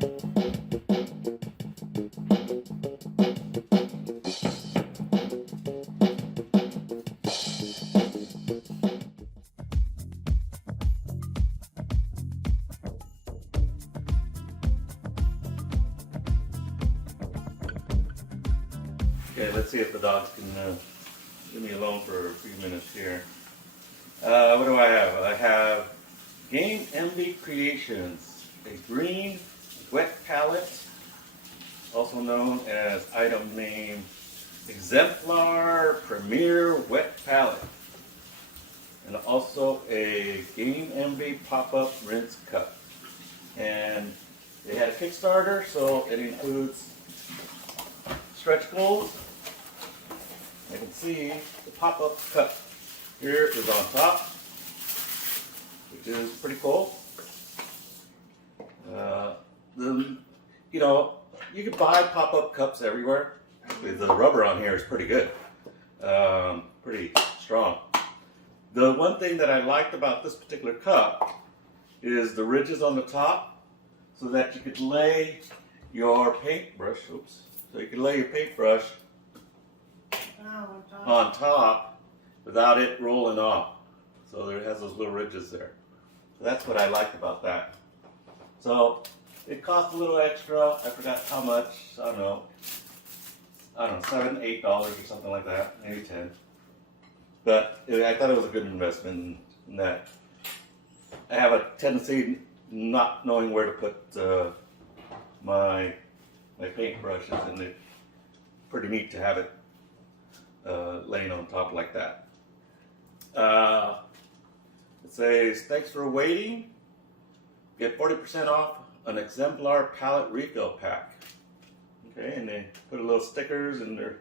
Okay, let's see if the dogs can leave me alone for a few minutes here. What do I have? I have Game MB Creations, a green wet palette, also known as item name Exemplar Premier Wet Palette, and also a Game MB pop-up rinse cup. And they had a Kickstarter, so it includes stretch goals. I can see the pop-up cup here is on top, which is pretty cool. You can buy pop-up cups everywhere. Actually, the rubber on here is pretty good, pretty strong. The one thing that I liked about this particular cup is the ridges on the top, so that you could lay your paintbrush. So you can lay your paintbrush on top without it rolling off. So it has those little ridges there. So that's what I liked about that. So it cost a little extra. I forgot how much. I don't know, $7, $8 or something like that, maybe 10. But I thought it was a good investment in that. I have a tendency not knowing where to put my paintbrushes, and it's pretty neat to have it laying on top like that. It says, thanks for waiting. Get 40% off an Exemplar Palette refill pack. Okay, and they put a little stickers and their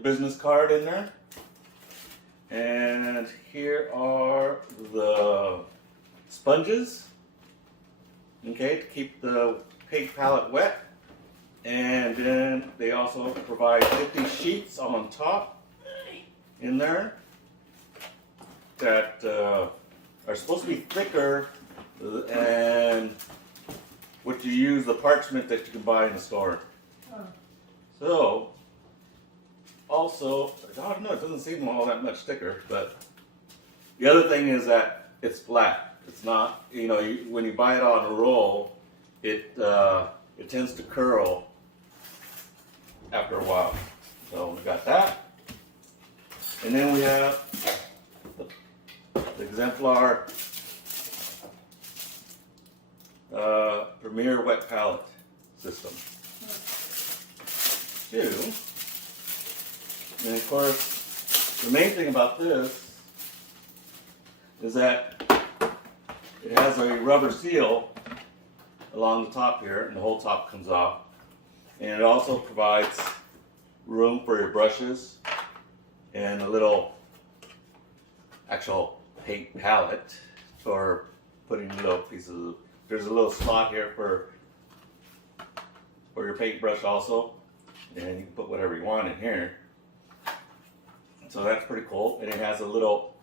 business card in there. And here are the sponges, okay, to keep the paint palette wet. And then they also provide 50 sheets on top in there that are supposed to be thicker and what you use the parchment that you can buy in the store. So also, I don't know, it doesn't seem all that much thicker, but the other thing is that it's flat. It's not, when you buy it on a roll, it tends to curl after a while. So we got that. And then we have the Exemplar Premier Wet Palette system. Two. And of course, the main thing about this is that it has a rubber seal along the top here, and the whole top comes off. And it also provides room for your brushes and a little actual paint palette for putting little pieces of, there's a little slot here for your paintbrush also, and you can put whatever you want in here. So that's pretty cool. And it has a little,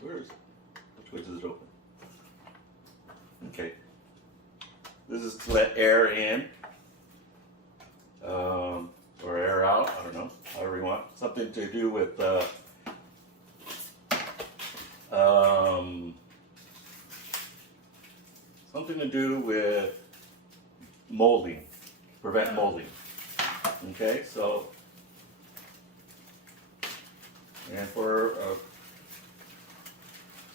which way does it open? Okay. This is to let air in, or air out, I don't know, however you want. Something to do with molding, prevent molding. Okay, so, and for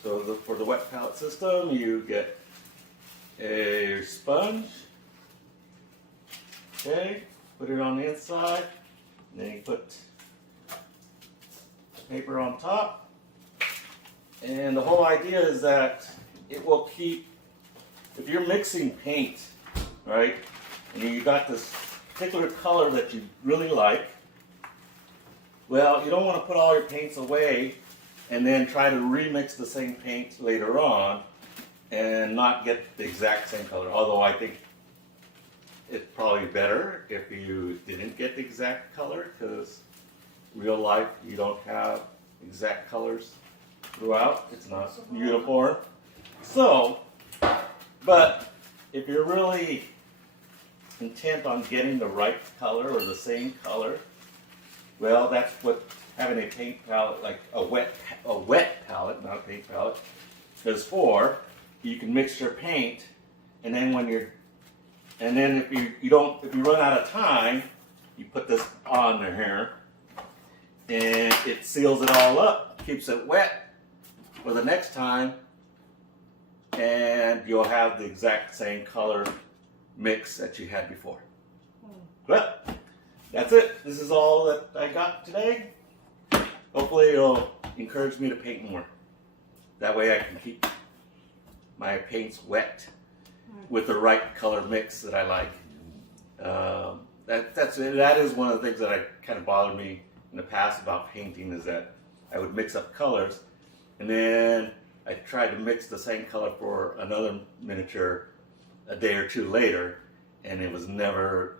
the wet palette system, you get a sponge. Okay, put it on the inside, and then you put paper on top. And the whole idea is that it will keep, if you're mixing paint, right, and you got this particular color that you really like, well, you don't want to put all your paints away and then try to remix the same paint later on and not get the exact same color. Although I think it's probably better if you didn't get the exact color, because real life you don't have exact colors throughout. It's not uniform. So, but if you're really intent on getting the right color or the same color, well, that's what having a paint palette, like a wet palette, not a paint palette, is for. You can mix your paint, and then if you run out of time, you put this on here, and it seals it all up, keeps it wet for the next time, and you'll have the exact same color mix that you had before. Well, that's it. This is all that I got today. Hopefully it'll encourage me to paint more. That way I can keep my paints wet with the right color mix that I like. That is one of the things that kind of bothered me in the past about painting, is that I would mix up colors, and then I tried to mix the same color for another miniature a day or two later, and it was never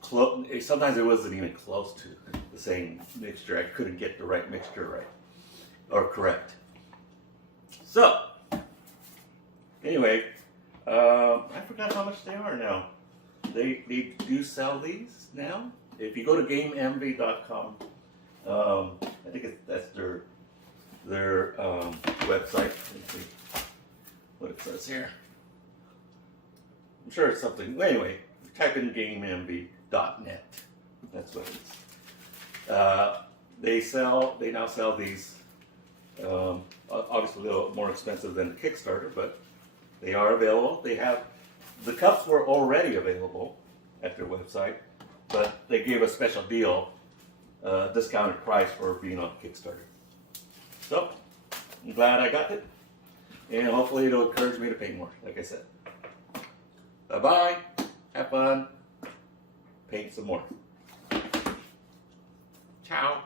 close. Sometimes it wasn't even close to the same mixture. I couldn't get the right mixture right or correct. So anyway, I forgot how much they are now. They do sell these now. If you go to GameEnvy.com, I think that's their website. Let's see what it says here. I'm sure it's something. Anyway, type in GameEnvy.net. That's what it is. They now sell these. Obviously, a little more expensive than the Kickstarter, but they are available. The cups were already available at their website, but they gave a special deal, discounted price for being on Kickstarter. So, I'm glad I got it, and hopefully it'll encourage me to paint more, like I said. Bye-bye, have fun, paint some more. Ciao.